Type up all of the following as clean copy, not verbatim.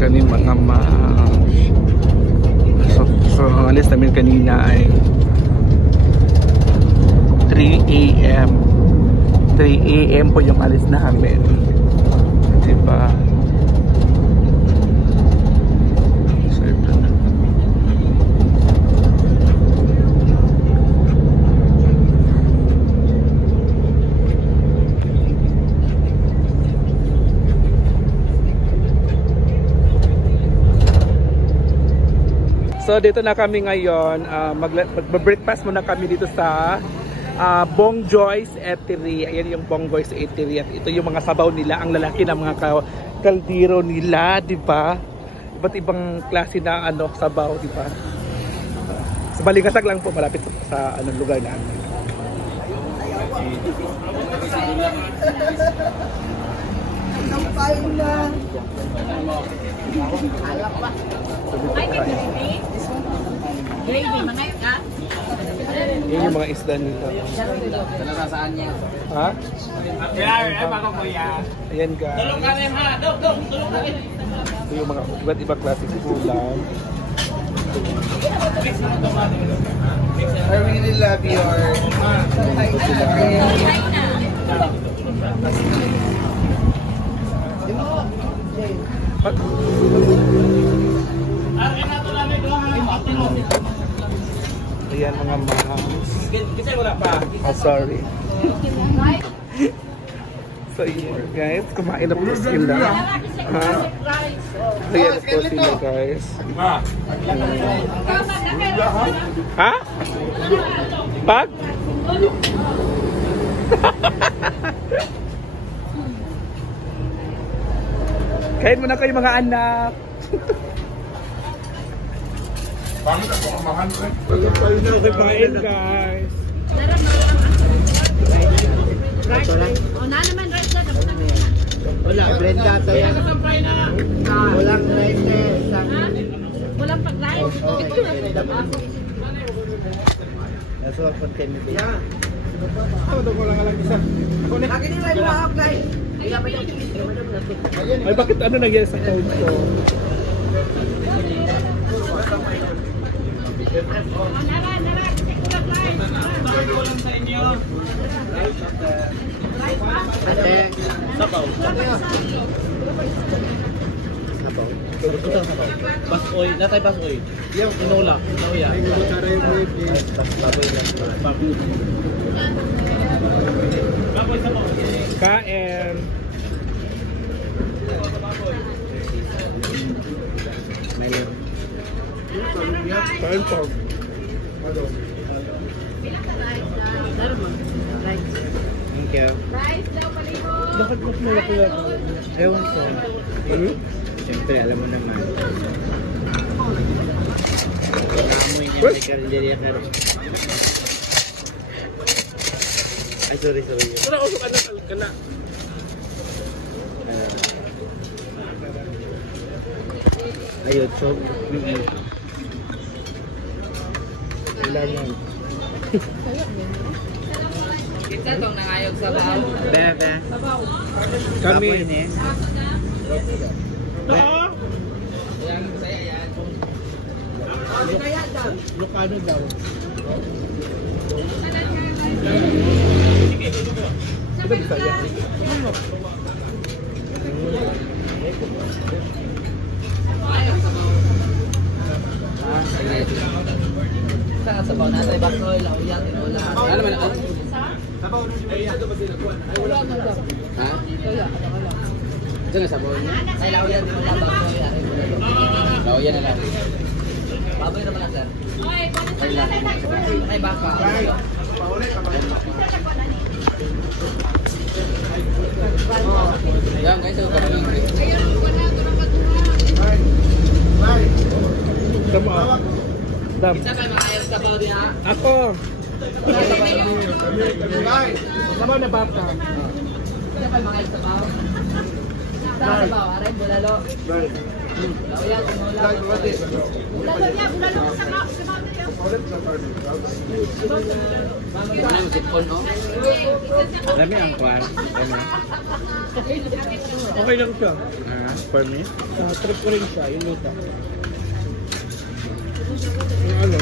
kami mga so ang alis namin kanina ay 3 AM 3 AM po yung alis namin, diba? So ito na. So dito na kami ngayon, mag-breakfast muna kami dito sa Bong Joy's Eatery. Ayan yung Bong Joy's Eatery at ito yung mga sabaw nila, ang lalaki ng mga kaldero nila, di ba? Iba't ibang klase na sabaw, di ba? Sa Balingasag lang po, malapit sa lugar namin. Yun yung mga isda nila. Ha? Ayan guys. Ito yung mga iba't ibang klase ulam. I really love your ayan mga moms. Oh, sorry. So yun guys, kumain na po sila. Ayan po sila guys. Ha? Pag? Kain mo na kayo mga anak. Pangit ako kamahan ko eh. Kain guys. O na naman rice na. Wala, blend nato yan. Walang rice eh. Walang pag-rice. Nasa ako content nito. Ako ko lang isa. Lagi nila yung mga apply. Ay bakit nangyari sa code ko? Ate, sabaw. Sabaw. Basoy, natay basoy. Yung inula, nauya. Kain. Kain po. Thank you. Rice daw paliho. Bakit mas malaki lang? Ewan ko. Siyempre, alam mo naman. Amoy niya sa karinderya ka rin. Ay, sorry. Wala ko sa ka na. Ayun, chok. Kailangan. Kita tong nangayog sa baw. Bebe. Kami. Yang saya yan. Lokado daw. Ito Bisaya. Sa sabaw na sa basoy, lauyan, tinola. Ano man ako? Sabaw nung ay ado ba sila kuan? Ay wala na daw. Ha? Diyan na sabaw niya? Ay lauyan, tinola, basoy, ari bulalo. Lauyan na lang. Baboy naman lang, sir. Ay baka. Yan, guys, ito kami. Tama. Dam. Isa pa makayag sabaw din ha? Ako. Sabaw na bata. Isa pa makayag sabaw? Sa sabaw, aray bulalo. Lauyan, tinola, basoy. Bulalo niya, bulalo sa sabaw. Dami ang kwan. Okay lang siya. For me? Trip ko rin siya, yung luta. Yung ano?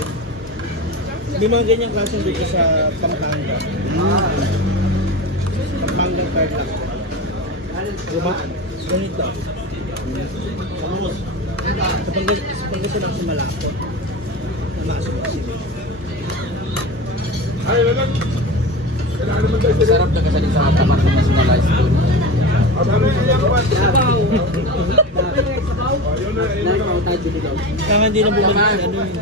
May mga ganyang klaseng dito sa Pampanga. Pampanga Tarlac. Diba? Ganito. Sa Pangasinan sa Malapot. Sarap na kasi sa tamat ng nationalized doon. Kaya hindi na bumalik sa ano yun.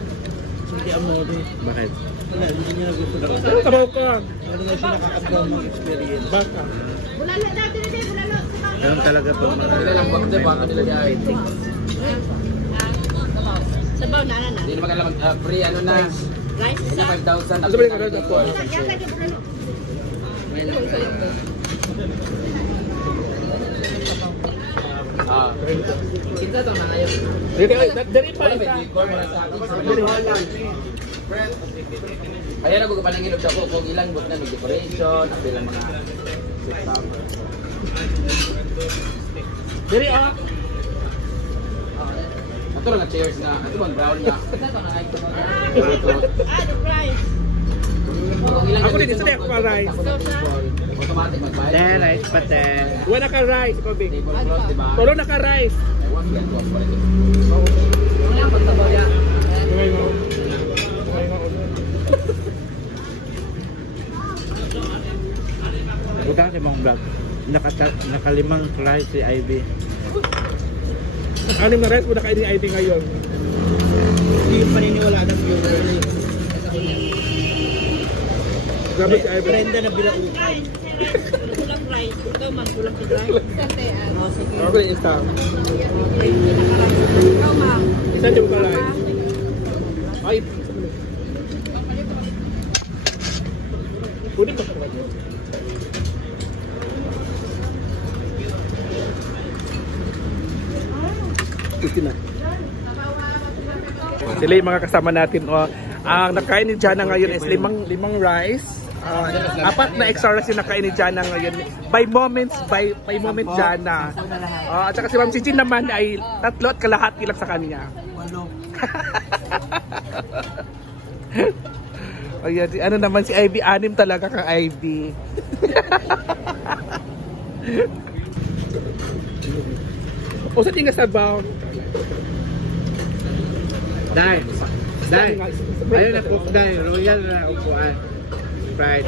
Hindi amore. Bakit? Wala, hindi niya gusto na. Tabaw ka. Ano na siya nakakagaw ng experience. Baka. Ganun talaga po. Sila lang bakit baka nila di ay. Sabaw na na. Hindi naman kailangan free ano na. Rice. Kaya 5,000 na. Sabi ka rin ako. Kita to na ngayon. Dari pa isa. Kaya na ko palangilog sa ko kung ilang bot na decoration, ang bilang mga Dari ah. ato lang chairs na, ato bang ground niya. Kita to na ngayon. The price. Ako din, isa na ako ka rice. Automatic magbayad. Then, rice pate. Wala ka rice, ikaw Bing. Table cloth, di ba? Tolo na ka rice. Ewan yan, tuwas pa rin. Wala pang sabaw ya. Okay nga. Okay nga. Butang si mong vlog. Nakalimang rice si Ivy. Anim na rice mo na kainin ni Ivy ngayon. Hindi yung paniniwala ng viewers. Grabe si Ivy. Brenda na bilaukan. Kulang rice. Ito man, kulang sa rice. Oh, sige. Ako din isa. Ikaw, ma'am. Isa yung ka rice. Ay, pwede ba ito? Sila yung mga kasama natin. Ang nakain ni Jana ngayon is limang rice. Apat na extra rice yung nakain ni Jana ngayon. By moment Jana. At saka si Ma'am Cici naman ay 3 at kalahati lang sa kanya. Ayan, ano naman si Ivy, 6 talaga kang Ivy. O sa tinga sabaw. Dahil. Ayun na po, dahil. Royal na upuan. Fried.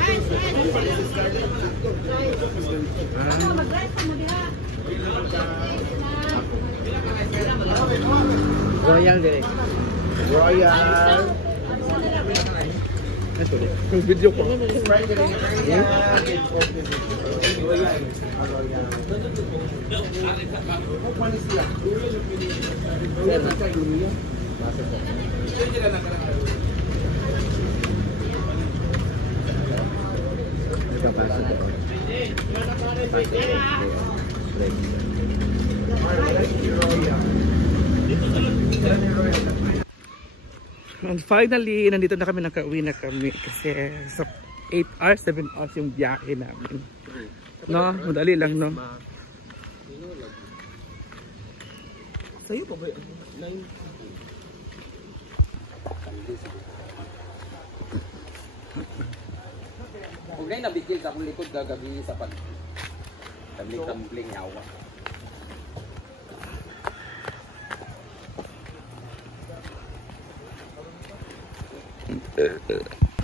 Royal din. Royal. Ito din. Yung video ko. And finally, nandito na kami, nakauwi na kami kasi sa 8 hours, 7 hours yung biyahe namin. No? Madali lang, no? Sa'yo pa ba yun? Kung ngayon nabigil sa akong likod, gagabi sa pag tambling yawa.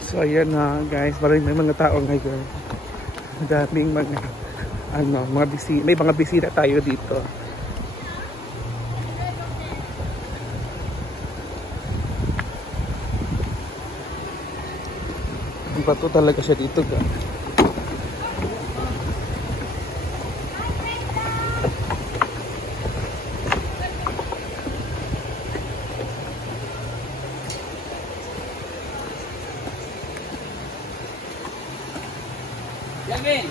So ayan na guys, maraming may mga tao ngayon. Daming mga mga bisita, may mga bisita tayo dito. Ang bato talaga siya dito, guys. Yamin!